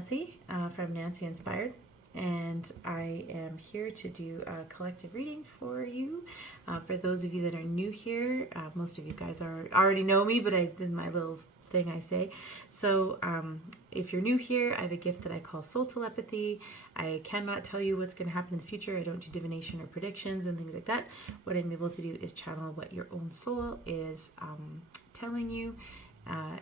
Nancy from Nancy Inspired, and I am here to do a collective reading for you. For those of you that are new here, most of you guys already know me, but this is my little thing I say. So if you're new here, I have a gift that I call soul telepathy. I cannot tell you what's going to happen in the future. I don't do divination or predictions and things like that. What I'm able to do is channel what your own soul is telling you,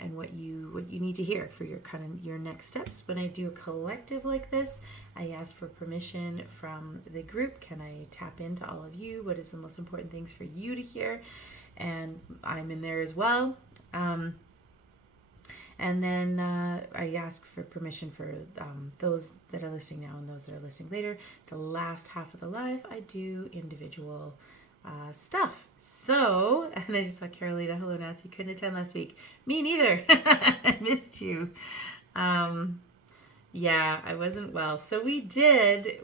and what you need to hear for your next steps. When I do a collective like this, I ask for permission from the group. Can I tap into all of you? What is the most important things for you to hear? And I'm in there as well. And then I ask for permission for those that are listening now and those that are listening later. The last half of the live, I do individual stuff. So, and I just saw Carolina. Hello, Nancy. You couldn't attend last week. Me neither. I missed you. Yeah, I wasn't well. So we did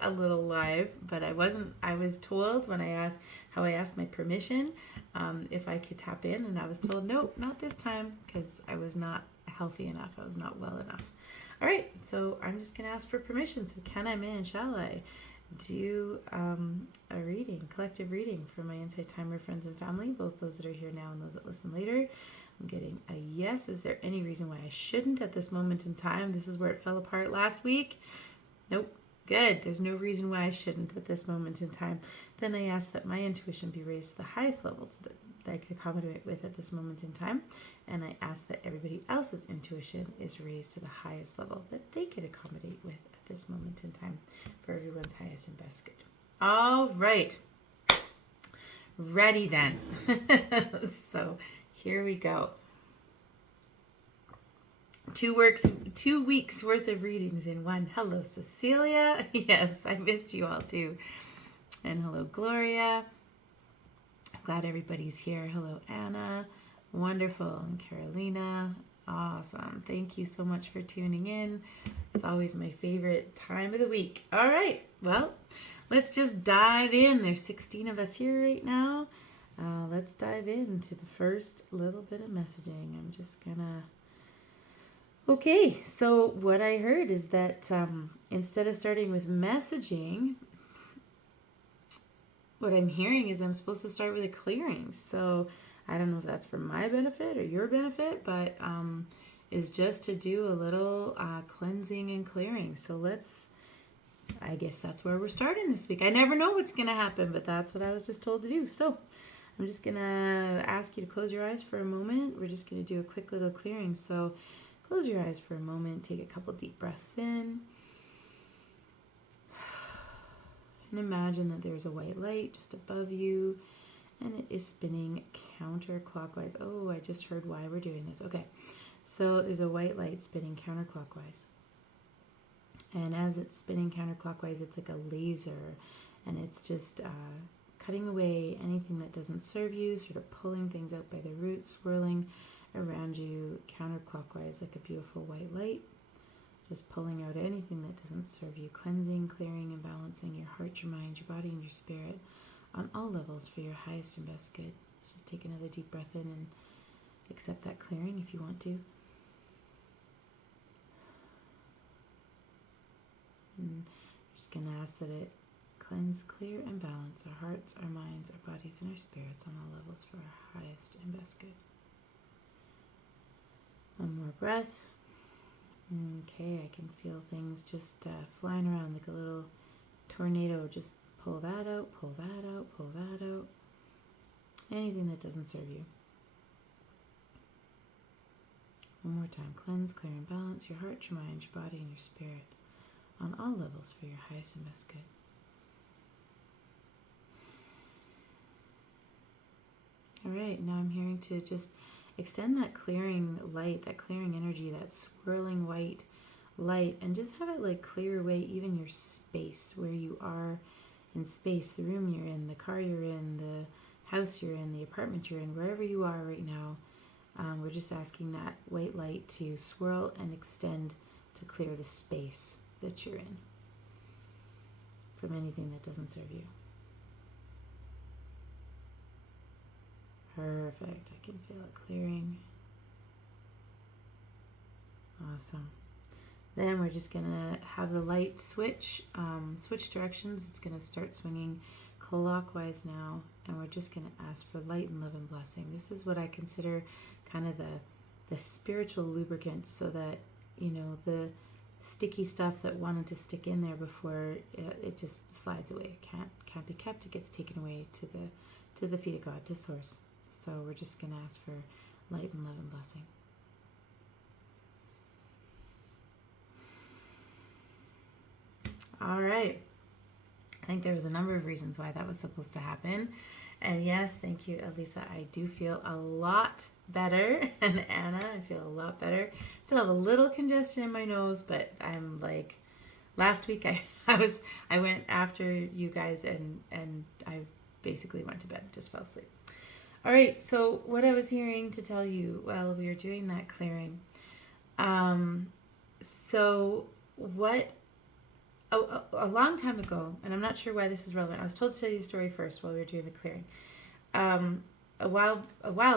a little live, but I was told when I asked my permission, if I could tap in, and I was told, nope, not this time, because I was not healthy enough. I was not well enough. All right. So I'm just going to ask for permission. So can I, may, and shall I do a reading, collective reading for my Insight Timer friends and family, both those that are here now and those that listen later? I'm getting a yes. Is there any reason why I shouldn't at this moment in time? This is where it fell apart last week. Nope. Good. There's no reason why I shouldn't at this moment in time. Then I ask that my intuition be raised to the highest level so that I could accommodate with at this moment in time. And I ask that everybody else's intuition is raised to the highest level that they could accommodate with at this moment in time for everyone's highest and best good. All right. Ready then. So here we go. 2 weeks worth of readings in one. Hello, Cecilia. Yes, I missed you all too. And hello, Gloria. Glad everybody's here. Hello, Anna. Wonderful. And Carolina. Awesome. Thank you so much for tuning in. It's always my favorite time of the week. All right. Well, let's just dive in. There's 16 of us here right now. Let's dive into the first little bit of messaging. I'm just gonna... Okay, so what I heard is that instead of starting with messaging, what I'm hearing is I'm supposed to start with a clearing. So I don't know if that's for my benefit or your benefit, but is just to do a little cleansing and clearing. So I guess that's where we're starting this week. I never know what's going to happen, but that's what I was just told to do. So I'm just going to ask you to close your eyes for a moment. We're just going to do a quick little clearing. So close your eyes for a moment. Take a couple deep breaths in. And imagine that there's a white light just above you. And it is spinning counterclockwise. Oh, I just heard why we're doing this. Okay. So there's a white light spinning counterclockwise. And as it's spinning counterclockwise, it's like a laser. And it's just cutting away anything that doesn't serve you, sort of pulling things out by the roots, swirling around you counterclockwise like a beautiful white light. Just pulling out anything that doesn't serve you, cleansing, clearing, and balancing your heart, your mind, your body, and your spirit on all levels for your highest and best good. Let's just take another deep breath in and accept that clearing if you want to. And I'm just going to ask that it cleanse, clear, and balance our hearts, our minds, our bodies, and our spirits on all levels for our highest and best good. One more breath. Okay, I can feel things just flying around like a little tornado. Just pull that out, pull that out, pull that out. Anything that doesn't serve you. One more time. Cleanse, clear, and balance your heart, your mind, your body, and your spirit on all levels for your highest and best good. All right, now I'm hearing to just extend that clearing light, that clearing energy, that swirling white light, and just have it like clear away even your space, where you are in space, the room you're in, the car you're in, the house you're in, the apartment you're in, wherever you are right now. We're just asking that white light to swirl and extend to clear the space that you're in from anything that doesn't serve you. Perfect. I can feel it clearing. Awesome. Then we're just going to have the light switch directions. It's going to start swinging clockwise now, and we're just going to ask for light and love and blessing. This is what I consider kind of the spiritual lubricant, so that, the sticky stuff that wanted to stick in there before, it just slides away. It can't be kept. It gets taken away to the feet of God, to Source. So we're just going to ask for light and love and blessing. All right. I think there was a number of reasons why that was supposed to happen. And yes, thank you, Elisa. I do feel a lot better. And Anna, I feel a lot better. Still have a little congestion in my nose, but I'm like, last week I went after you guys and I basically went to bed, just fell asleep. All right, so what I was hearing to tell you while we were doing that clearing. So what a long time ago, and I'm not sure why this is relevant. I was told to tell you the story first while we were doing the clearing. A while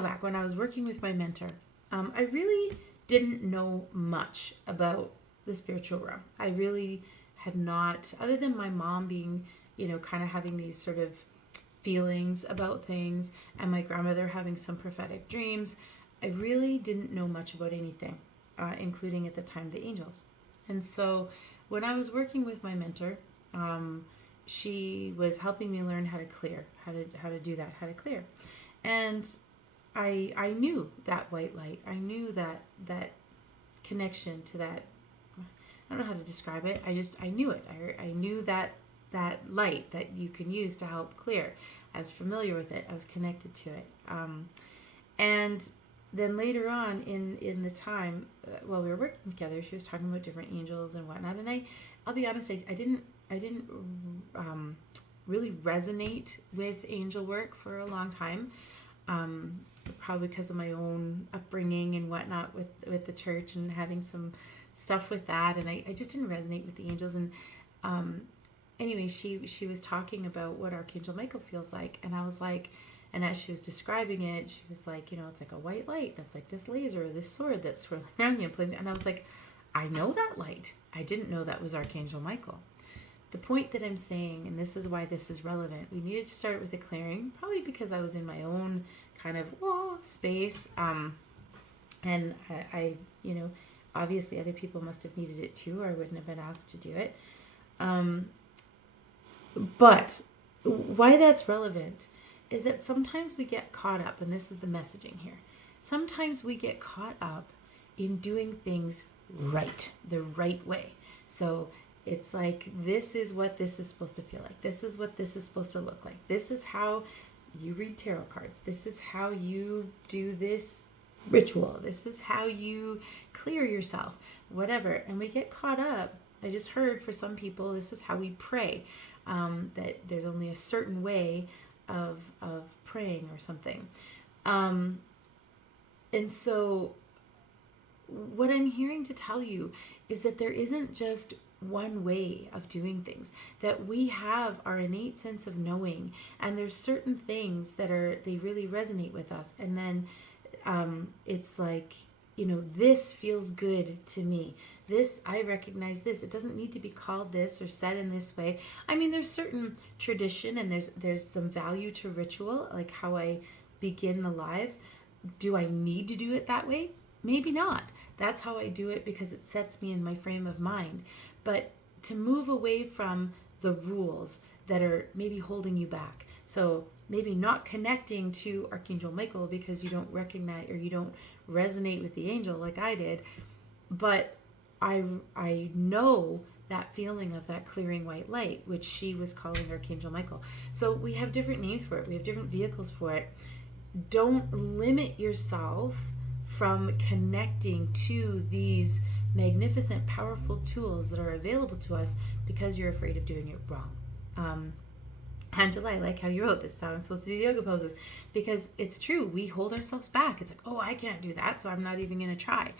back, when I was working with my mentor, I really didn't know much about the spiritual realm. I really had not, other than my mom being, kind of having these sort of feelings about things, and my grandmother having some prophetic dreams. I really didn't know much about anything, including at the time the angels. And so when I was working with my mentor, she was helping me learn how to clear, how to do that, how to clear. And I knew that white light. I knew that connection to that. I don't know how to describe it. I knew it. I knew that light that you can use to help clear. I was familiar with it. I was connected to it. And then later on in the time while we were working together, she was talking about different angels and whatnot. And I'll be honest, I didn't really resonate with angel work for a long time. Probably because of my own upbringing and whatnot with the church and having some stuff with that. And I just didn't resonate with the angels. And anyway, she was talking about what Archangel Michael feels like. And I was like, and as she was describing it, she was like, it's like a white light that's like this laser, this sword that's swirling around you. And I was like, I know that light. I didn't know that was Archangel Michael. The point that I'm saying, and this is why this is relevant, we needed to start with a clearing, probably because I was in my own kind of space. And I obviously other people must have needed it too, or I wouldn't have been asked to do it. But why that's relevant is that sometimes we get caught up, and this is the messaging here. Sometimes we get caught up in doing things right, the right way. So it's like, this is what this is supposed to feel like. This is what this is supposed to look like. This is how you read tarot cards. This is how you do this ritual. This is how you clear yourself, whatever. And we get caught up. I just heard for some people, this is how we pray, that there's only a certain way of praying or something. And so what I'm hearing to tell you is that there isn't just one way of doing things, that we have our innate sense of knowing, and there's certain things that they really resonate with us. And then it's like, this feels good to me. This, I recognize this. It doesn't need to be called this or said in this way. I mean, there's certain tradition and there's some value to ritual, like how I begin the lives. Do I need to do it that way? Maybe not. That's how I do it because it sets me in my frame of mind. But to move away from the rules that are maybe holding you back. So maybe not connecting to Archangel Michael because you don't recognize or you don't resonate with the angel like I did. But I know that feeling of that clearing white light, which she was calling Archangel Michael. So we have different names for it. We have different vehicles for it. Don't limit yourself from connecting to these magnificent, powerful tools that are available to us because you're afraid of doing it wrong. Angela, I like how you wrote this. How I'm supposed to do the yoga poses, because it's true. We hold ourselves back. It's like, oh, I can't do that, so I'm not even going to try.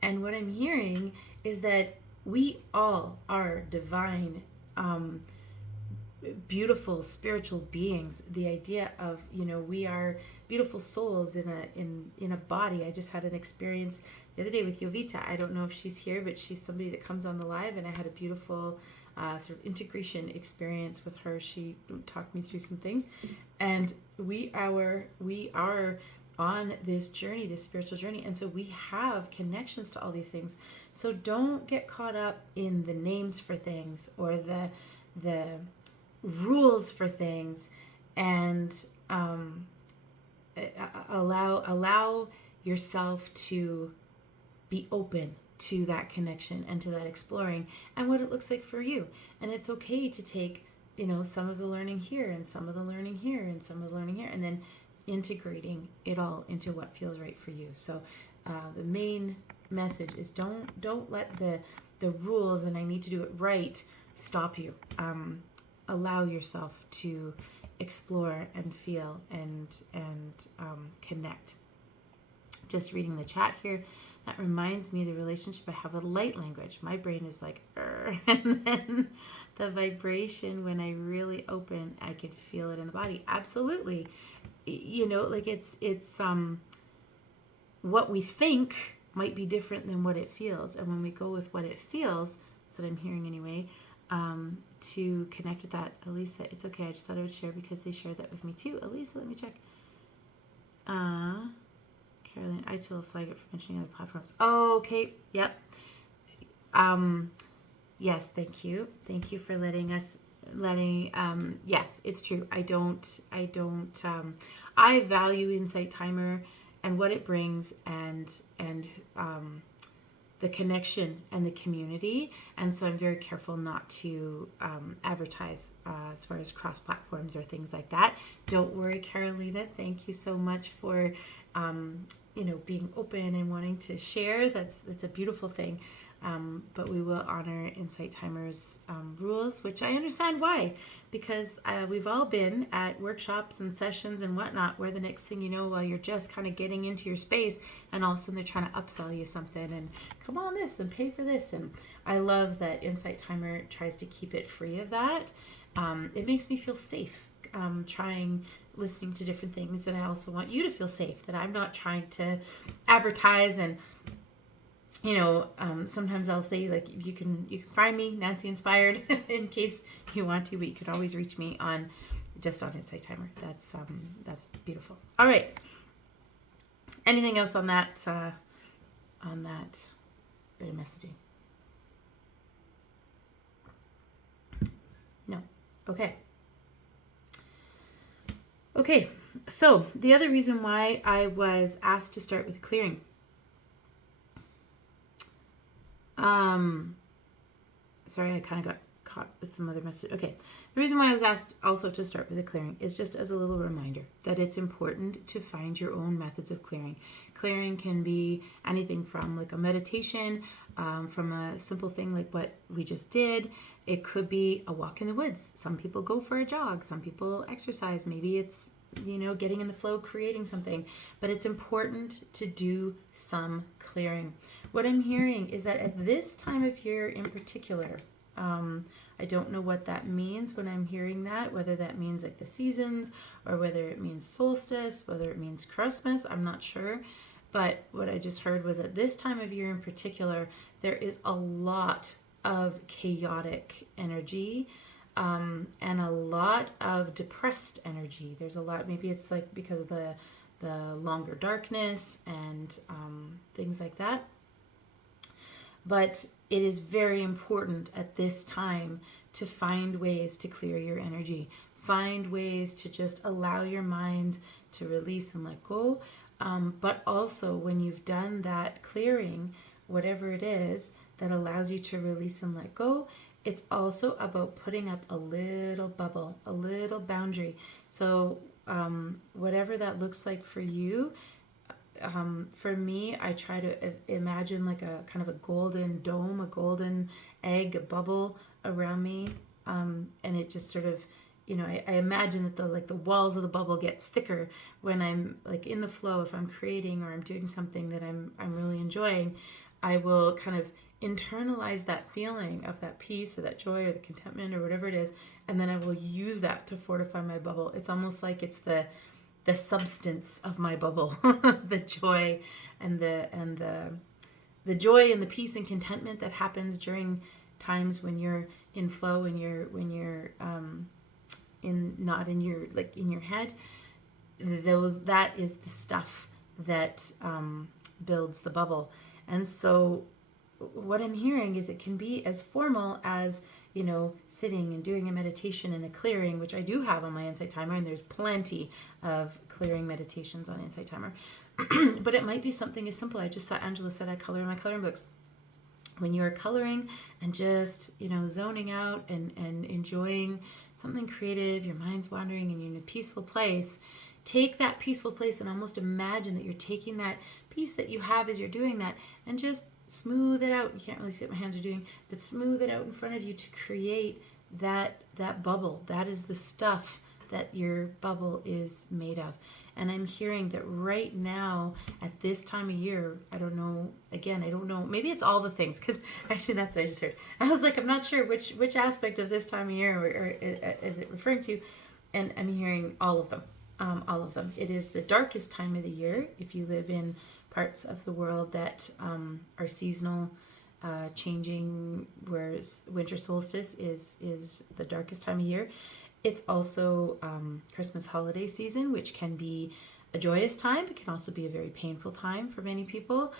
And what I'm hearing is that we all are divine, beautiful spiritual beings. The idea of, we are beautiful souls in a body. I just had an experience the other day with Jovita. I don't know if she's here, but she's somebody that comes on the live, and I had a beautiful sort of integration experience with her. She talked me through some things, and we are on this journey, this spiritual journey, and so we have connections to all these things. So don't get caught up in the names for things or the rules for things, and allow yourself to be open to that connection and to that exploring and what it looks like for you. And it's okay to take, some of the learning here and some of the learning here and some of the learning here, and then integrating it all into what feels right for you. So the main message is don't let the rules and I need to do it right stop you. Allow yourself to explore and feel and connect. Just reading the chat here, that reminds me of the relationship I have with light language. My brain is like, and then the vibration, when I really open, I can feel it in the body. Absolutely. It's what we think might be different than what it feels. And when we go with what it feels, that's what I'm hearing anyway, to connect with that. Elisa, it's okay. I just thought I would share because they shared that with me too. Elisa, let me check. Caroline, I too will flag it for mentioning other platforms. Oh, okay. Yep. Yes, thank you. Thank you for yes, it's true. I value Insight Timer and what it brings and the connection and the community. And so I'm very careful not to advertise as far as cross platforms or things like that. Don't worry, Carolina. Thank you so much for being open and wanting to share. That's a beautiful thing. But we will honor Insight Timer's rules, which I understand why, because we've all been at workshops and sessions and whatnot where the next thing you know, while you're just kind of getting into your space, and all of a sudden they're trying to upsell you something and come on this and pay for this. And I love that Insight Timer tries to keep it free of that. It makes me feel safe listening to different things, and I also want you to feel safe that I'm not trying to advertise. And sometimes I'll say, like, you can find me Nancy Inspired in case you want to, but you could always reach me on Insight Timer. That's beautiful. All right. Anything else on that bit of messaging? No. Okay, so the other reason why I was asked to start with clearing. Sorry, I kind of got caught with some other message. Okay, the reason why I was asked also to start with the clearing is just as a little reminder that it's important to find your own methods of clearing. Clearing can be anything from like a meditation, from a simple thing like what we just did. It could be a walk in the woods. Some people go for a jog. Some people exercise. Maybe it's, getting in the flow, creating something. But it's important to do some clearing. What I'm hearing is that at this time of year in particular, I don't know what that means when I'm hearing that, whether that means like the seasons or whether it means solstice, whether it means Christmas, I'm not sure. But what I just heard was at this time of year in particular, there is a lot of chaotic energy and a lot of depressed energy. There's a lot, maybe it's like because of the longer darkness and things like that. But it is very important at this time to find ways to clear your energy. Find ways to just allow your mind to release and let go. But also when you've done that clearing, whatever it is that allows you to release and let go, it's also about putting up a little bubble, a little boundary. So whatever that looks like for you, for me, I try to imagine like a kind of a golden dome, a golden egg, a bubble around me. And it just sort of, I imagine that the walls of the bubble get thicker when I'm like in the flow. If I'm creating or I'm doing something that I'm really enjoying, I will kind of internalize that feeling of that peace or that joy or the contentment or whatever it is. And then I will use that to fortify my bubble. It's almost like it's the substance of my bubble, the joy and the the joy and the peace and contentment that happens during times when you're in flow, when you're in not in your like in your head, that is the stuff that builds the bubble. And so what I'm hearing is it can be as formal as, sitting and doing a meditation and a clearing, which I do have on my Insight Timer, and there's plenty of clearing meditations on Insight Timer. But it might be something as simple. I just saw Angela said I color in my coloring books. When you are coloring and just, zoning out and enjoying something creative, your mind's wandering and you're in a peaceful place, take that peaceful place and almost imagine that you're taking that piece that you have as you're doing that and just smooth it out. You can't really see what my hands are doing, but smooth it out in front of you to create that bubble. That is the stuff that your bubble is made of. And I'm hearing that right now at this time of year, I don't know, maybe it's all the things, because actually that's what I just heard. I was like, I'm not sure which aspect of this time of year or is it referring to, and I'm hearing all of them. All of them. It is the darkest time of the year if you live in parts of the world that are seasonal, changing, whereas winter solstice is the darkest time of year. It's also Christmas holiday season, which can be a joyous time. It can also be a very painful time for many people.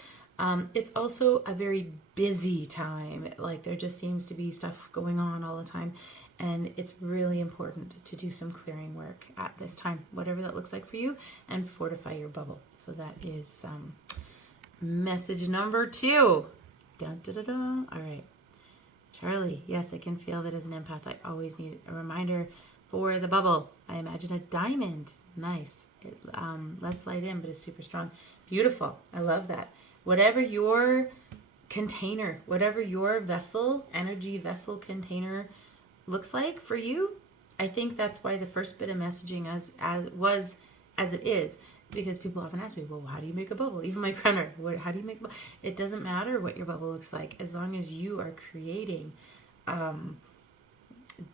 It's also a very busy time. Like there just seems to be stuff going on all the time. And it's really important to do some clearing work at this time, whatever that looks like for you, and fortify your bubble. So that is message number 2. Dun, dun, dun, dun. All right. Charlie, yes, I can feel that as an empath. I always need a reminder for the bubble. I imagine a diamond. Nice. It lets light in, but is super strong. Beautiful. I love that. Whatever your container, whatever your vessel, energy vessel container looks like for you, I think that's why the first bit of messaging as it is, because people often ask me, well, how do you make a bubble? Even my printer, how do you make a bubble? It doesn't matter what your bubble looks like, as long as you are creating,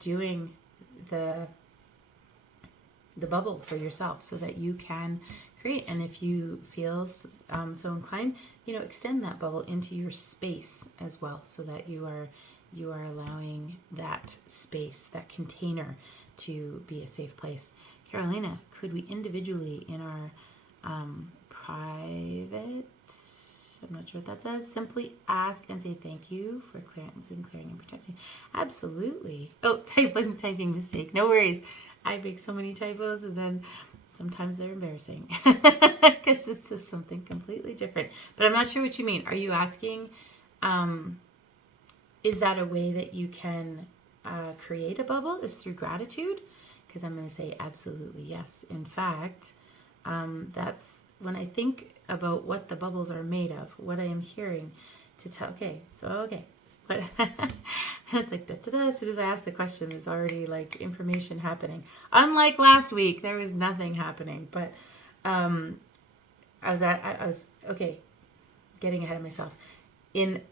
doing the bubble for yourself so that you can create. And if you feel so inclined, extend that bubble into your space as well, so that you are allowing that space, that container, to be a safe place. Carolina, could we individually in our private, I'm not sure what that says, simply ask and say thank you for clearing and protecting? Absolutely. Oh, typing mistake. No worries. I make so many typos, and then sometimes they're embarrassing because it says something completely different. But I'm not sure what you mean. Are you asking, is that a way that you can create a bubble, is through gratitude? Because I'm going to say absolutely yes. In fact, that's when I think about what the bubbles are made of, what I am hearing to tell. But it's like, as soon as I ask the question, there's already like information happening. Unlike last week, there was nothing happening. But I was getting ahead of myself. In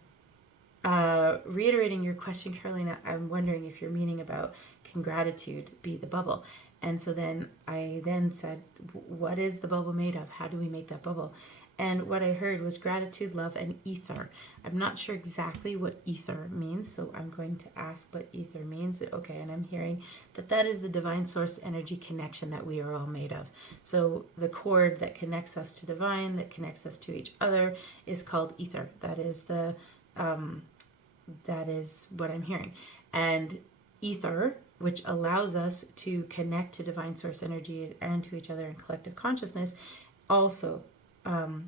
reiterating your question, Carolina, I'm wondering if you're meaning about, can gratitude be the bubble? And so then I said, what is the bubble made of? How do we make that bubble? And what I heard was gratitude, love, and ether. I'm not sure exactly what ether means, so I'm going to ask what ether means. Okay, and I'm hearing that is the divine source energy connection that we are all made of. So the cord that connects us to divine, that connects us to each other, is called ether. That is what I'm hearing. And ether, which allows us to connect to divine source energy and to each other in collective consciousness, also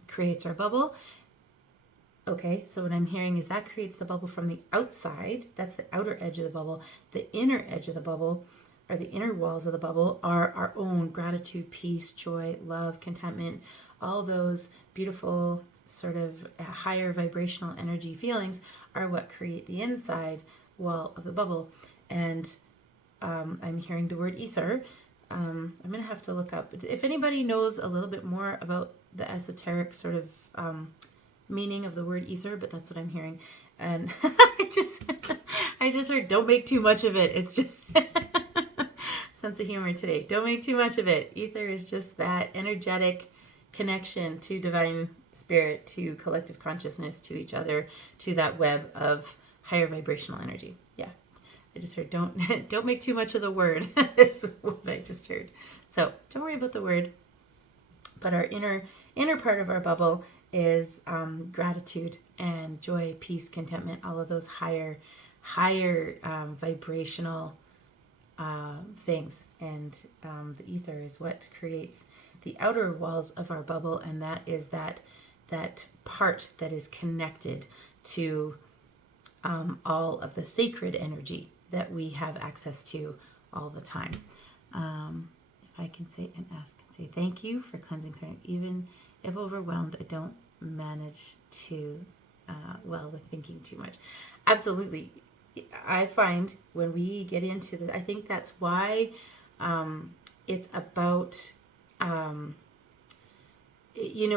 creates our bubble. Okay, so what I'm hearing is that creates the bubble from the outside. That's the outer edge of the bubble. The inner edge of the bubble, or the inner walls of the bubble, are our own gratitude, peace, joy, love, contentment, all those beautiful sort of higher vibrational energy feelings are what create the inside wall of the bubble. And I'm hearing the word ether. I'm going to have to look up. If anybody knows a little bit more about the esoteric sort of meaning of the word ether, but that's what I'm hearing. And I just heard, don't make too much of it. It's just sense of humor today. Don't make too much of it. Ether is just that energetic connection to divine spirit, to collective consciousness, to each other, to that web of higher vibrational energy. Yeah. I just heard don't make too much of the word is what I just heard. So don't worry about the word. But our inner part of our bubble is gratitude and joy, peace, contentment, all of those higher vibrational things. And the ether is what creates the outer walls of our bubble, and that is that part that is connected to all of the sacred energy that we have access to all the time. If I can say and ask and say thank you for cleansing, clearing. Even if overwhelmed, I don't manage to well with thinking too much. Absolutely. I find when we get into this, I think that's why it's about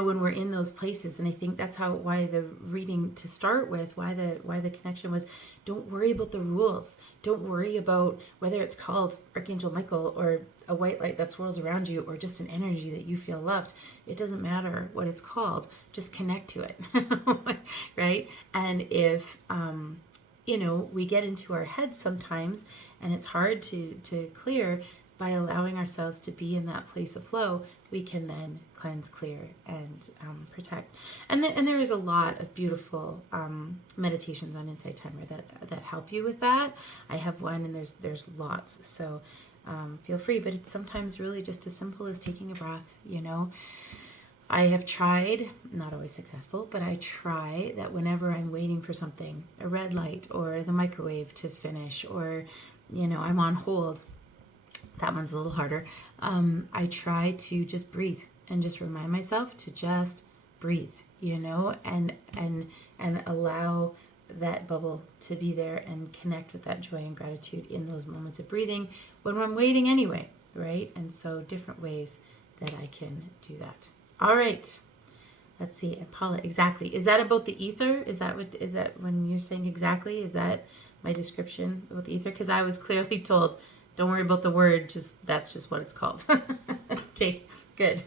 when we're in those places, and I think that's why the reading to start with, why the connection was, don't worry about the rules. Don't worry about whether it's called Archangel Michael or a white light that swirls around you or just an energy that you feel loved. It doesn't matter what it's called. Just connect to it, right? And if we get into our heads sometimes, and it's hard to clear, by allowing ourselves to be in that place of flow, we can then cleanse, clear, and protect. And there is a lot of beautiful meditations on Insight Timer that help you with that. I have one, and there's lots. So feel free, but it's sometimes really just as simple as taking a breath. I have tried, not always successful, but I try that whenever I'm waiting for something, a red light or the microwave to finish, or I'm on hold. That one's a little harder. I try to just breathe and just remind myself to just breathe, and allow that bubble to be there and connect with that joy and gratitude in those moments of breathing when I'm waiting anyway, right? And so different ways that I can do that. All right. Let's see. And Paula, exactly. Is that about the ether? Is that when you're saying exactly? Is that my description about the ether? Because I was clearly told, don't worry about the word, that's just what it's called. Okay, good.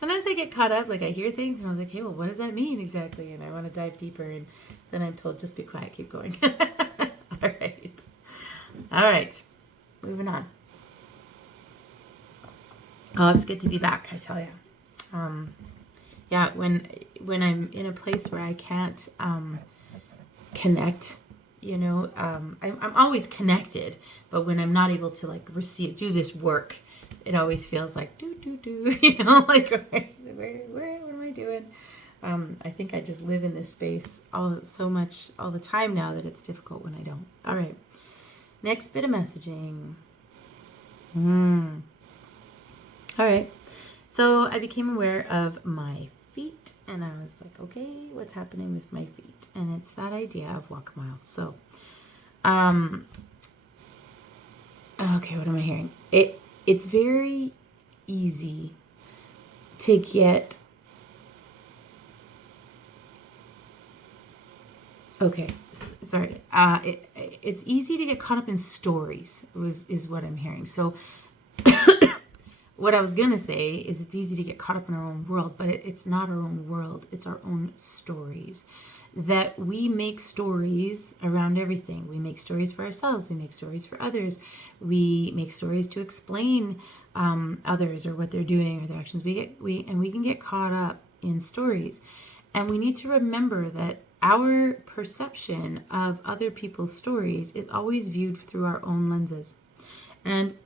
Sometimes I get caught up, like I hear things and I was like, hey, well, what does that mean exactly? And I want to dive deeper, and then I'm told, just be quiet, keep going. All right. Moving on. Oh, it's good to be back, I tell you. Yeah, when I'm in a place where I can't connect, I'm always connected, but when I'm not able to do this work, it always feels like do, like what am I doing? I think I just live in this space so much all the time now that it's difficult when I don't. All right, next bit of messaging. All right, so I became aware of my feet, and I was like, okay, what's happening with my feet? And it's that idea of walk a mile. So, okay, what am I hearing? It's very easy to get, okay, sorry. It's easy to get caught up in stories is what I'm hearing. So what I was going to say is it's easy to get caught up in our own world, but it's not our own world. It's our own stories. That we make stories around everything. We make stories for ourselves. We make stories for others. We make stories to explain others or what they're doing or their actions. We can get caught up in stories. And we need to remember that our perception of other people's stories is always viewed through our own lenses. And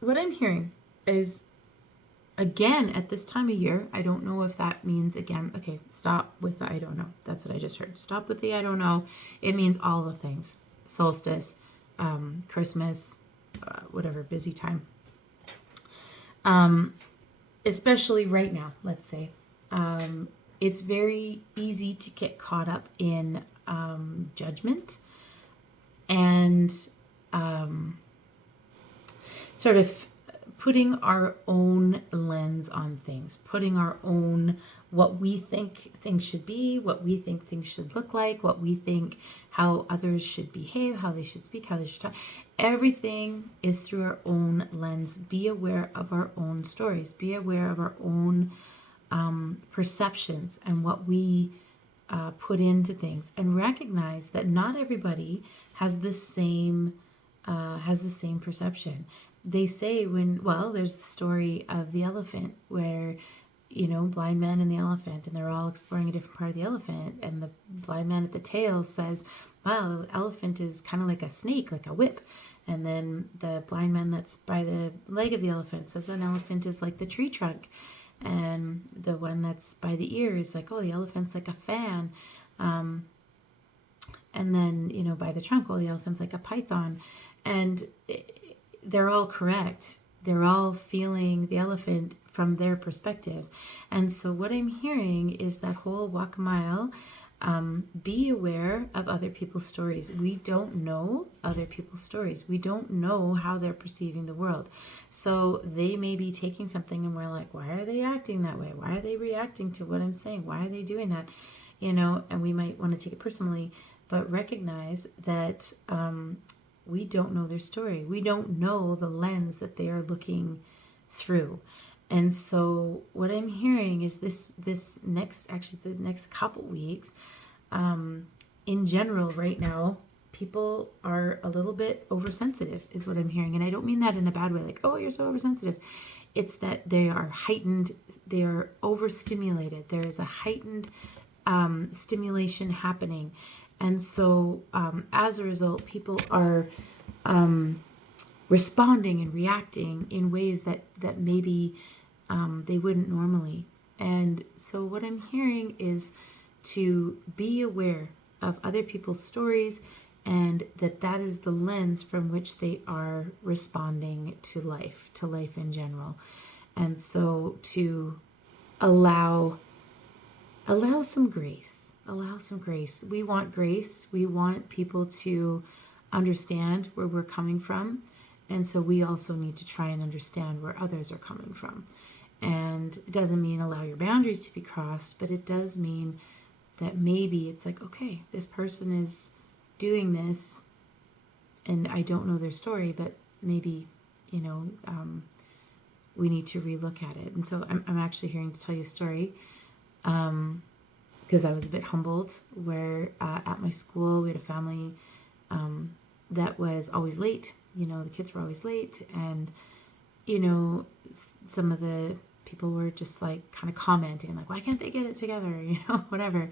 what I'm hearing is, again, at this time of year, I don't know if that means, again, okay, stop with the I don't know. That's what I just heard. Stop with the I don't know. It means all the things. Solstice, Christmas, whatever, busy time. Especially right now, let's say. It's very easy to get caught up in judgment and sort of putting our own lens on things, putting our own, what we think things should be, what we think things should look like, what we think how others should behave, how they should speak, how they should talk. Everything is through our own lens. Be aware of our own stories. Be aware of our own perceptions and what we put into things, and recognize that not everybody has the same perception. They say there's the story of the elephant where, blind man and the elephant, and they're all exploring a different part of the elephant, and the blind man at the tail says, wow, the elephant is kind of like a snake, like a whip. And then the blind man that's by the leg of the elephant says an elephant is like the tree trunk. And the one that's by the ear is like, oh, the elephant's like a fan. And then, by the trunk, oh, the elephant's like a python. And they're all correct. They're all feeling the elephant from their perspective. And so what I'm hearing is that whole walk a mile, be aware of other people's stories. We don't know other people's stories. We don't know how they're perceiving the world. So they may be taking something and we're like, why are they acting that way? Why are they reacting to what I'm saying? Why are they doing that? And we might want to take it personally, but recognize that we don't know their story. We don't know the lens that they are looking through. And so what I'm hearing is the next couple weeks, in general right now, people are a little bit oversensitive is what I'm hearing. And I don't mean that in a bad way, like, oh, you're so oversensitive. It's that they are heightened, they are overstimulated. There is a heightened stimulation happening. And so as a result, people are responding and reacting in ways that maybe they wouldn't normally. And so what I'm hearing is to be aware of other people's stories, and that is the lens from which they are responding to life in general. And so to allow some grace. We want grace. We want people to understand where we're coming from. And so we also need to try and understand where others are coming from. And it doesn't mean allow your boundaries to be crossed, but it does mean that maybe it's like, okay, this person is doing this and I don't know their story, but maybe, we need to relook at it. And so I'm actually hearing to tell you a story, because I was a bit humbled where at my school we had a family that was always late. The kids were always late, and some of the people were just like kind of commenting like, why can't they get it together, whatever.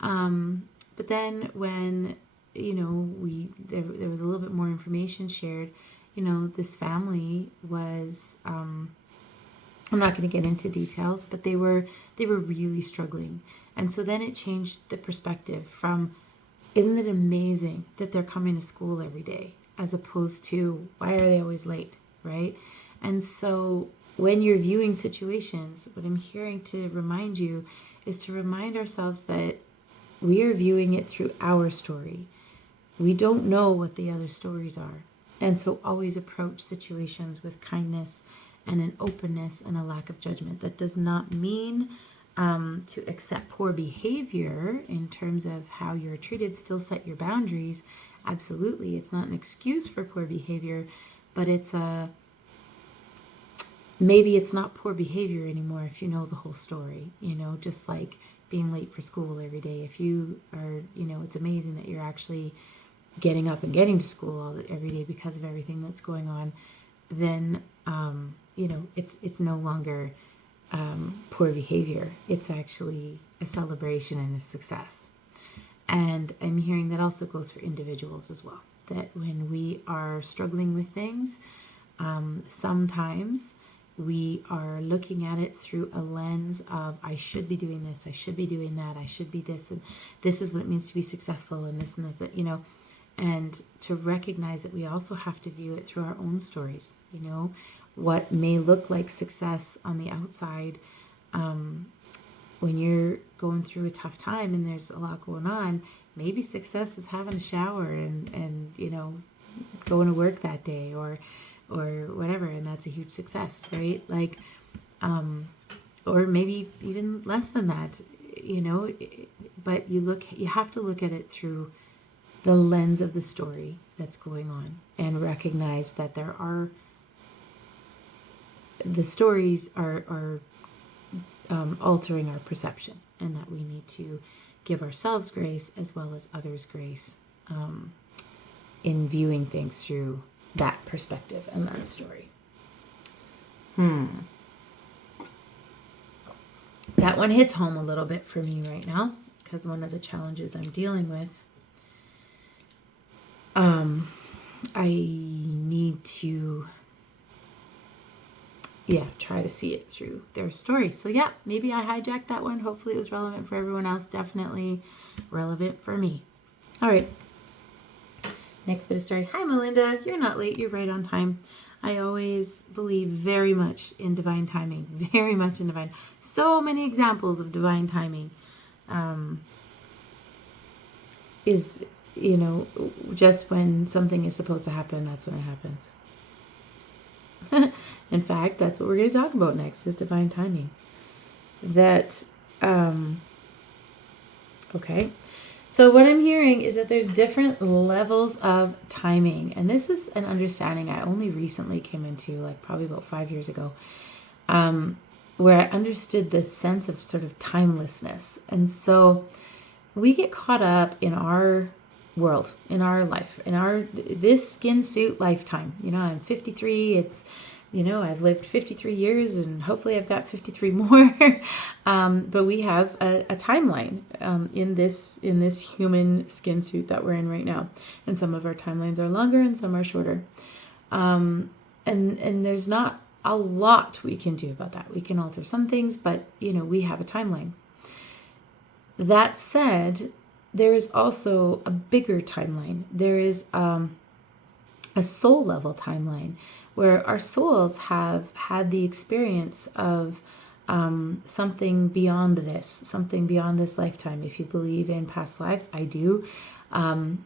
But then when there was a little bit more information shared, this family was I'm not going to get into details, but they were really struggling. And so then it changed the perspective from, isn't it amazing that they're coming to school every day, as opposed to, why are they always late, right? And so when you're viewing situations, what I'm hearing to remind you is to remind ourselves that we are viewing it through our story. We don't know what the other stories are. And so always approach situations with kindness and an openness and a lack of judgment. That does not mean to accept poor behavior in terms of how you're treated. Still set your boundaries. Absolutely. It's not an excuse for poor behavior, but maybe it's not poor behavior anymore if you know the whole story, just like being late for school every day. If you are, it's amazing that you're actually getting up and getting to school every day because of everything that's going on, then, it's no longer poor behavior. It's actually a celebration and a success. And I'm hearing that also goes for individuals as well, that when we are struggling with things, sometimes we are looking at it through a lens of, I should be doing this, I should be doing that, I should be this, and this is what it means to be successful, and this and that, and to recognize that we also have to view it through our own stories. What may look like success on the outside, when you're going through a tough time and there's a lot going on, maybe success is having a shower and going to work that day or whatever, and that's a huge success, right? Like, or maybe even less than that, but you have to look at it through the lens of the story that's going on and recognize that the stories are altering our perception, and that we need to give ourselves grace as well as others grace in viewing things through that perspective and that story. That one hits home a little bit for me right now, because one of the challenges I'm dealing with, I need to try to see it through their story. So maybe I hijacked that one. Hopefully it was relevant for everyone else. Definitely relevant for me. All right. Next bit of story. Hi, Melinda. You're not late. You're right on time. I always believe very much in divine timing. Very much in divine. So many examples of divine timing. Is, just when something is supposed to happen, that's when it happens. In fact, that's what we're going to talk about next, is divine timing. Okay. So what I'm hearing is that there's different levels of timing. And this is an understanding I only recently came into, like probably about 5 years ago, where I understood this sense of sort of timelessness. And so we get caught up in our world, in our life, in this skin suit lifetime. I'm 53. It's, I've lived 53 years, and hopefully I've got 53 more. But we have a timeline in this human skin suit that we're in right now. And some of our timelines are longer and some are shorter. And there's not a lot we can do about that. We can alter some things, but, we have a timeline. That said, there is also a bigger timeline. There is a soul level timeline, where our souls have had the experience of something beyond this lifetime. If you believe in past lives, I do, then,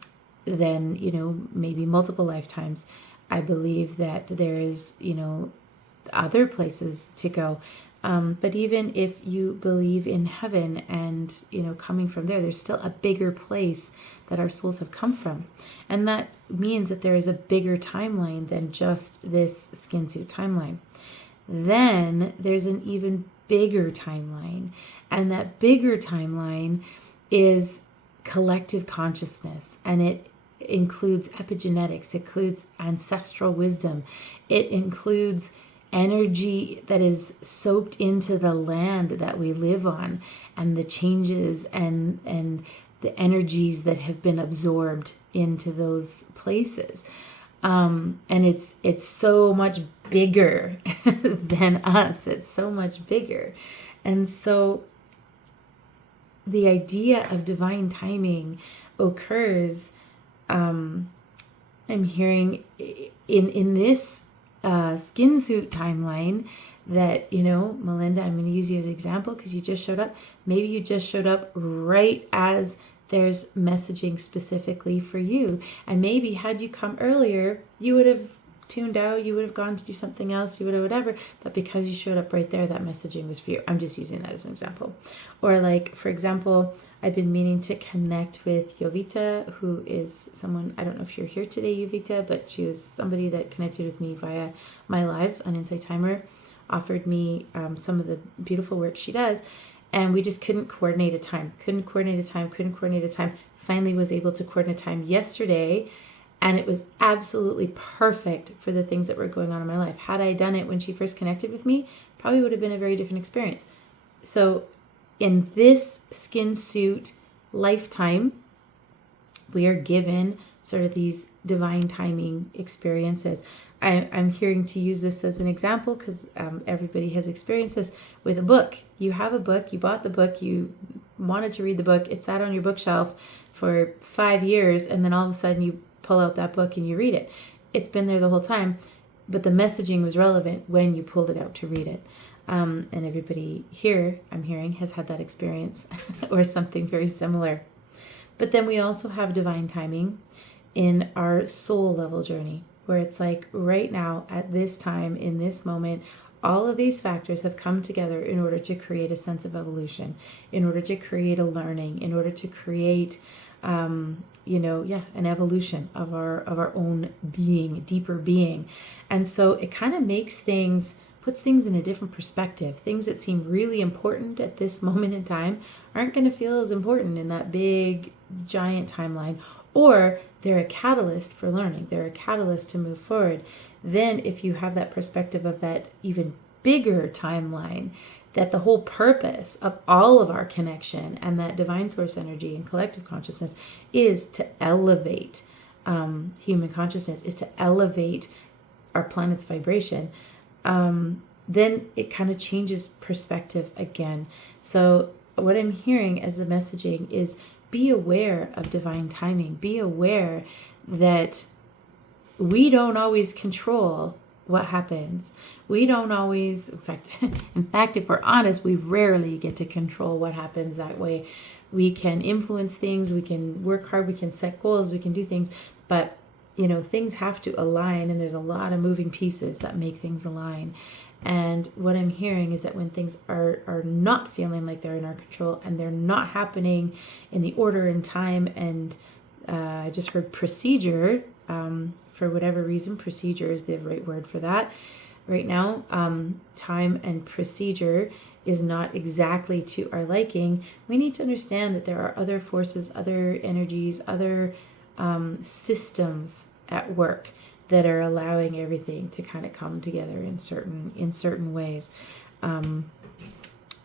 maybe multiple lifetimes. I believe that there is, other places to go. But even if you believe in heaven and, coming from there, there's still a bigger place that our souls have come from. And that means that there is a bigger timeline than just this skin suit timeline. Then there's an even bigger timeline. And that bigger timeline is collective consciousness. And it includes epigenetics. It includes ancestral wisdom. It includes energy that is soaked into the land that we live on, and the changes and the energies that have been absorbed into those places. And it's so much bigger than us. It's so much bigger. And so the idea of divine timing occurs, I'm hearing in this skin suit timeline that, Melinda, I'm going to use you as an example because you just showed up. Maybe you just showed up right as there's messaging specifically for you. And maybe had you come earlier, you would have tuned out, you would have gone to do something else, you would have whatever. But because you showed up right there, that messaging was for you. I'm just using that as an example. Or like, for example, I've been meaning to connect with Jovita, who is someone, I don't know if you're here today, Jovita, but she was somebody that connected with me via my lives on Insight Timer, offered me some of the beautiful work she does. And we just couldn't coordinate a time. Finally was able to coordinate a time yesterday. And it was absolutely perfect for the things that were going on in my life. Had I done it when she first connected with me, probably would have been a very different experience. So in this skin suit lifetime, we are given sort of these divine timing experiences. I'm hearing to use this as an example because everybody has experienced this with a book. You have a book, you bought the book, you wanted to read the book, it sat on your bookshelf for 5 years, and then all of a sudden you pull out that book and you read it. It's been there the whole time, but the messaging was relevant when you pulled it out to read it. And everybody here, I'm hearing, has had that experience or something very similar. But then we also have divine timing in our soul level journey, where it's like right now, at this time, in this moment, all of these factors have come together in order to create a sense of evolution, in order to create a learning, in order to create, an evolution of our own being, deeper being. And so it kind of makes things puts things in a different perspective. Things that seem really important at this moment in time aren't going to feel as important in that big, giant timeline, or they're a catalyst for learning. They're a catalyst to move forward. Then if you have that perspective of that even bigger timeline, that the whole purpose of all of our connection and that divine source energy and collective consciousness is to elevate human consciousness, is to elevate our planet's vibration, then it kind of changes perspective again. So what I'm hearing as the messaging is be aware of divine timing. Be aware that we don't always control what happens. We don't always, in fact, if we're honest, we rarely get to control what happens that way. We can influence things, we can work hard, we can set goals, we can do things, but things have to align, and there's a lot of moving pieces that make things align. And what I'm hearing is that when things are not feeling like they're in our control and they're not happening in the order and time, and I just heard procedure, for whatever reason, procedure is the right word for that. Right now, time and procedure is not exactly to our liking. We need to understand that there are other forces, other energies, other systems at work that are allowing everything to kind of come together in certain ways.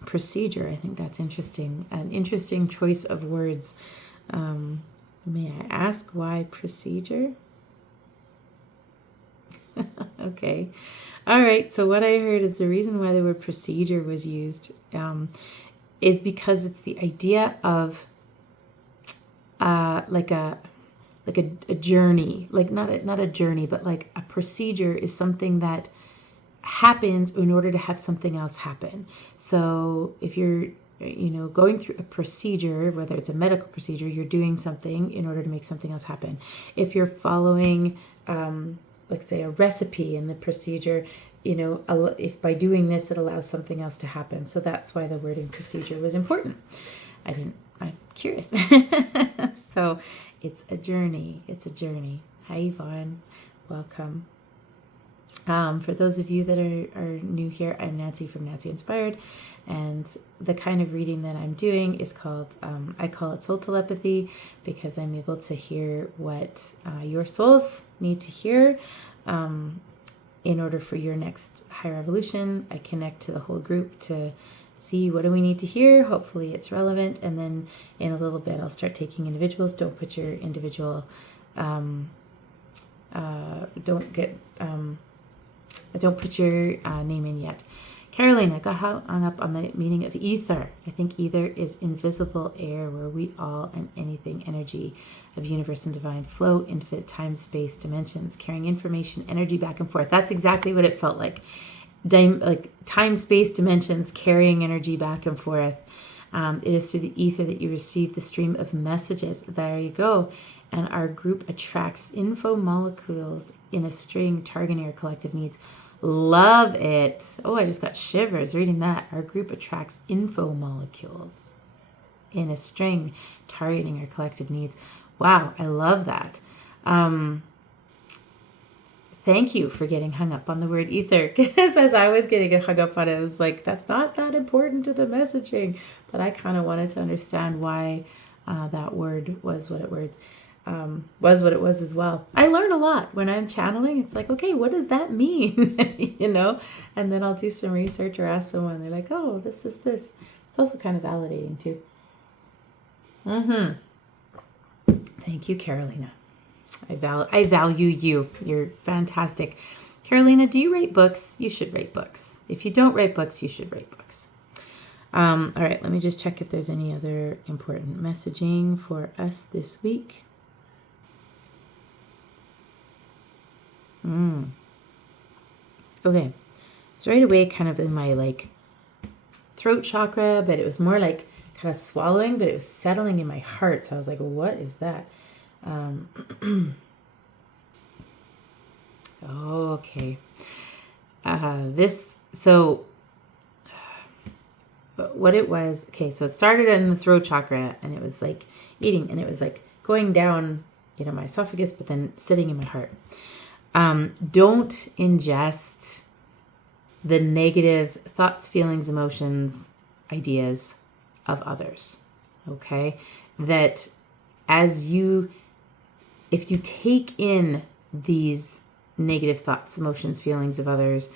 Procedure, I think that's interesting. An interesting choice of words. May I ask why procedure? Okay. All right. So what I heard is the reason why the word procedure was used is because it's the idea of like a journey, like not a journey, but like a procedure is something that happens in order to have something else happen. So if you're going through a procedure, whether it's a medical procedure, you're doing something in order to make something else happen. If you're following like say a recipe in the procedure, if by doing this it allows something else to happen. So that's why the wording procedure was important. I'm curious. So it's a journey. Hi Yvonne, welcome. For those of you that are new here, I'm Nancy from Nancy Inspired, and the kind of reading that I'm doing is called, I call it soul telepathy, because I'm able to hear what your souls need to hear in order for your next higher evolution. I connect to the whole group to see what do we need to hear. Hopefully it's relevant, and then in a little bit I'll start taking individuals. Don't put your individual, don't put your name in yet. Carolina got hung up on the meaning of ether. I think ether is invisible air where we all and anything energy of universe and divine flow, infinite time, space, dimensions, carrying information, energy back and forth. That's exactly what it felt like. Like time, space, dimensions, carrying energy back and forth. It is through the ether that you receive the stream of messages. There you go. And our group attracts info molecules in a string targeting our collective needs. Love it. Oh, I just got shivers reading that. Our group attracts info molecules in a string targeting our collective needs. Wow, I love that. Thank you for getting hung up on the word ether, because as I was getting hung up on it, I was like, that's not that important to the messaging. But I kind of wanted to understand why that word was what it was as well. I learn a lot when I'm channeling. It's like, okay, what does that mean? And then I'll do some research or ask someone. They're like, oh, this is this. It's also kind of validating too. Thank you, Carolina. I value you. You're fantastic. Carolina, do you write books? You should write books. If you don't write books, you should write books. All right, let me just check if there's any other important messaging for us this week. Okay, so right away, kind of in my throat chakra, but it was more like kind of swallowing, but it was settling in my heart. So I was like, what is that? Okay. What it was, okay, so it started in the throat chakra, and it was like eating, and it was like going down, my esophagus, but then sitting in my heart. Don't ingest the negative thoughts, feelings, emotions, ideas of others. Okay? That if you take in these negative thoughts, emotions, feelings of others,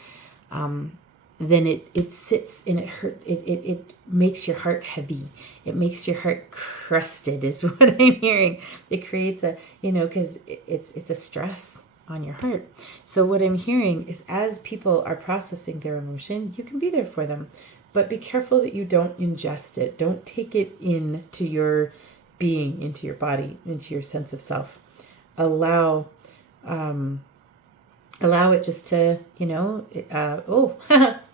then it sits and it makes your heart heavy. It makes your heart crusted is what I'm hearing. It creates because it's a stress on your heart. So what I'm hearing is, as people are processing their emotion, you can be there for them, but be careful that you don't ingest it. Don't take it into your being, into your body, into your sense of self. Allow it just to,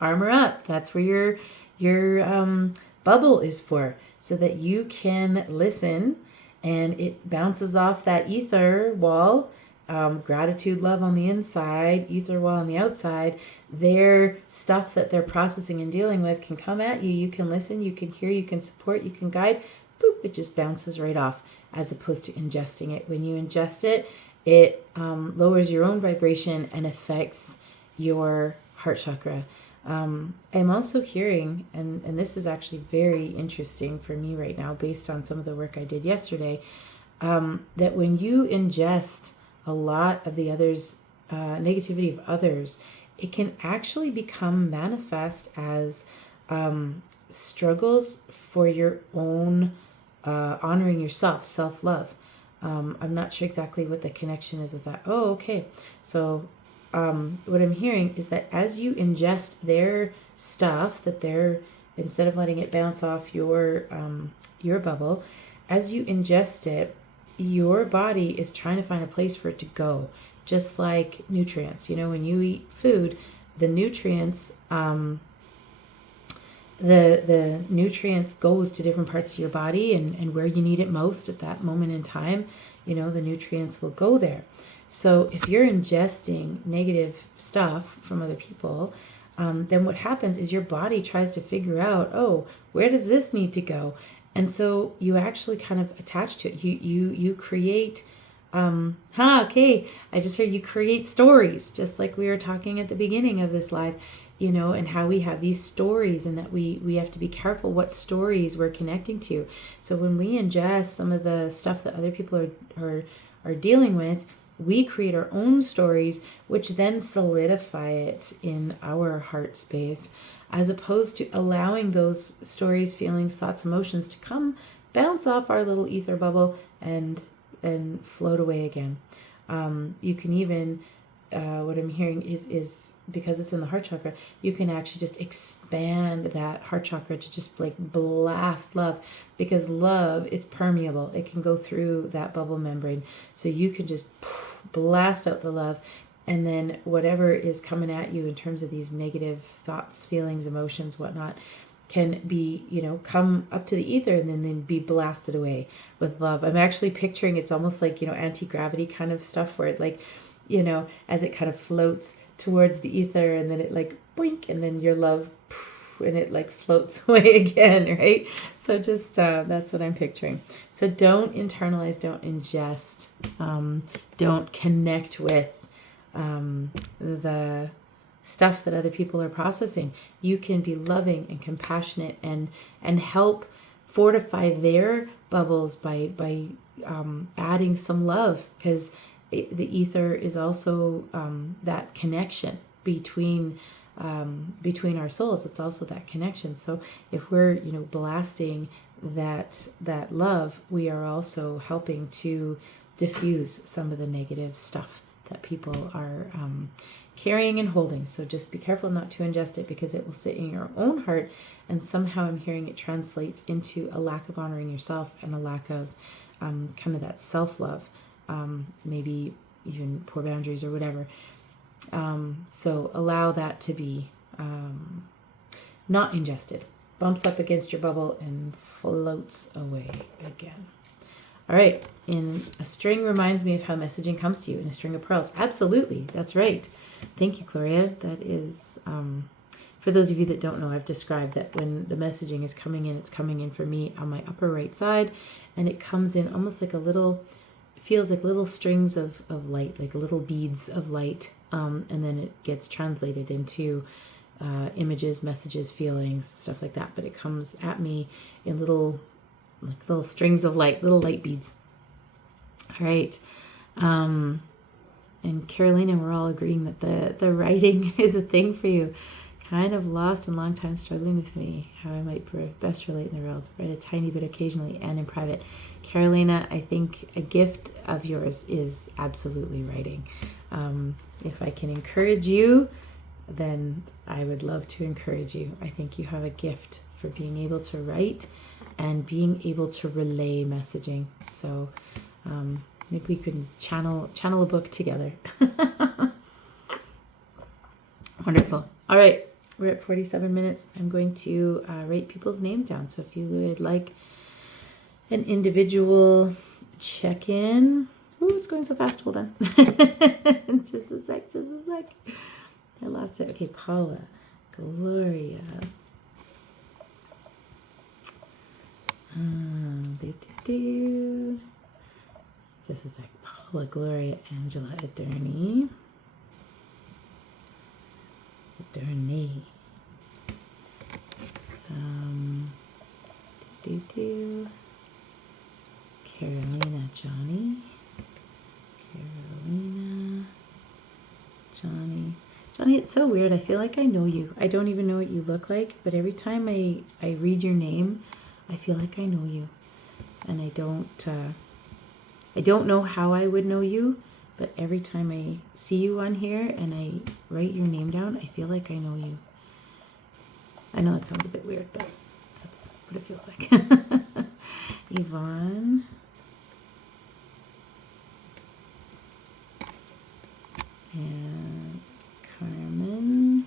armor up. That's where your bubble is for, so that you can listen and it bounces off that ether wall. Gratitude, love on the inside, ether wall on the outside. Their stuff that they're processing and dealing with can come at you. You can listen, you can hear, you can support, you can guide. Boop, it just bounces right off, as opposed to ingesting it. When you ingest it, it lowers your own vibration and affects your heart chakra. I'm also hearing, and this is actually very interesting for me right now, based on some of the work I did yesterday, that when you ingest a lot of the others, negativity of others, it can actually become manifest as struggles for your own honoring yourself, self-love. I'm not sure exactly what the connection is with that. Oh, okay. So what I'm hearing is that as you ingest their stuff, that they're, instead of letting it bounce off your bubble, as you ingest it, your body is trying to find a place for it to go. Just like nutrients. When you eat food, the nutrients the nutrients goes to different parts of your body, and where you need it most at that moment in time, the nutrients will go there. So if you're ingesting negative stuff from other people, then what happens is your body tries to figure out, oh, where does this need to go? And so you actually kind of attach to it. You create, okay, I just heard you create stories, just like we were talking at the beginning of this live, and how we have these stories, and that we have to be careful what stories we're connecting to. So when we ingest some of the stuff that other people are dealing with, we create our own stories, which then solidify it in our heart space, as opposed to allowing those stories, feelings, thoughts, emotions to come bounce off our little ether bubble and float away again. You can even, what I'm hearing is because it's in the heart chakra, you can actually just expand that heart chakra to just like blast love, because love, it's permeable. It can go through that bubble membrane. So you can just blast out the love, and then whatever is coming at you in terms of these negative thoughts, feelings, emotions, whatnot, can be, come up to the ether and then be blasted away with love. I'm actually picturing, it's almost like, anti-gravity kind of stuff, where it like, as it kind of floats towards the ether, and then it like boink, and then your love, and it like floats away again, right? So just that's what I'm picturing. So don't internalize, don't ingest, don't connect with the stuff that other people are processing. You can be loving and compassionate and help fortify their bubbles by adding some love, because the ether is also that connection between our souls. It's also that connection. So if we're blasting that love, we are also helping to diffuse some of the negative stuff that people are carrying and holding. So just be careful not to ingest it, because it will sit in your own heart, and somehow I'm hearing it translates into a lack of honoring yourself and a lack of kind of that self-love, maybe even poor boundaries or whatever. So allow that to be not ingested. Bumps up against your bubble and floats away again. All right. In a string reminds me of how messaging comes to you in a string of pearls. Absolutely. That's right. Thank you, Gloria. That is, for those of you that don't know, I've described that when the messaging is coming in, it's coming in for me on my upper right side, and it comes in almost like feels like little strings of light, like little beads of light. And then it gets translated into images, messages, feelings, stuff like that. But it comes at me in little strings of light, little light beads. All right. And Carolina, we're all agreeing that the writing is a thing for you. Kind of lost and long time struggling with me, how I might best relate in the world. Write a tiny bit occasionally and in private. Carolina, I think a gift of yours is absolutely writing. If I can encourage you, then I would love to encourage you. I think you have a gift for being able to write and being able to relay messaging. So maybe we could channel a book together. Wonderful. All right, we're at 47 minutes. I'm going to write people's names down. So if you would like an individual check-in. Ooh, it's going so fast. Hold on. Just a sec. I lost it. Okay, Paula, Gloria. Just a sec. Paula, Gloria, Angela, Aderney. Carolina, Johnny. Carolina, Johnny. Johnny, it's so weird. I feel like I know you. I don't even know what you look like, but every time I read your name, I feel like I know you. And I don't know how I would know you, but every time I see you on here and I write your name down, I feel like I know you. I know it sounds a bit weird, but that's what it feels like. Yvonne. And Carmen.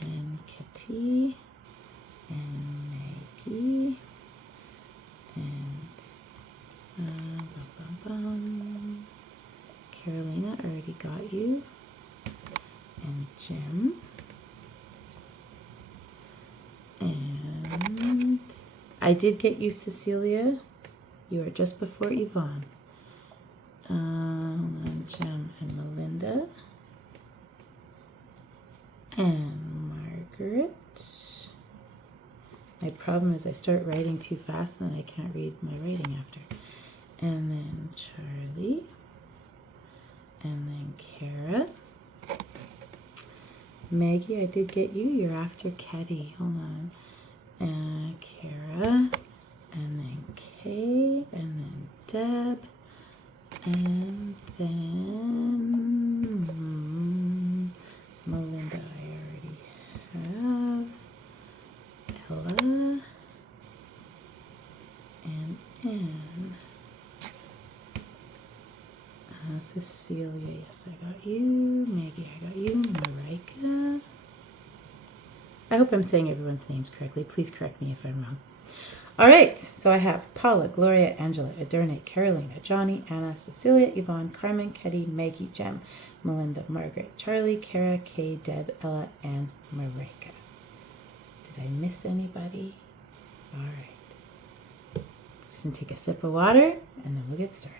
And Kitty. And Maggie. And Carolina, already got you. And Jim. And I did get you, Cecilia. You are just before Yvonne. And Jim and Melinda. And Margaret. My problem is I start writing too fast and then I can't read my writing after. And then Charlie. And then Kara. Maggie, I did get you. You're after Ketty. Hold on. And Kara. And then Kay. And then Deb. And then Melinda, I already have. Ella. And Anne. Cecilia, yes, I got you. Maggie, I got you. Marika. I hope I'm saying everyone's names correctly. Please correct me if I'm wrong. All right, so I have Paula, Gloria, Angela, Aderne, Carolina, Johnny, Anna, Cecilia, Yvonne, Carmen, Ketty, Maggie, Jem, Melinda, Margaret, Charlie, Kara, Kay, Deb, Ella, and Marika. Did I miss anybody? All right. Just gonna take a sip of water and then we'll get started.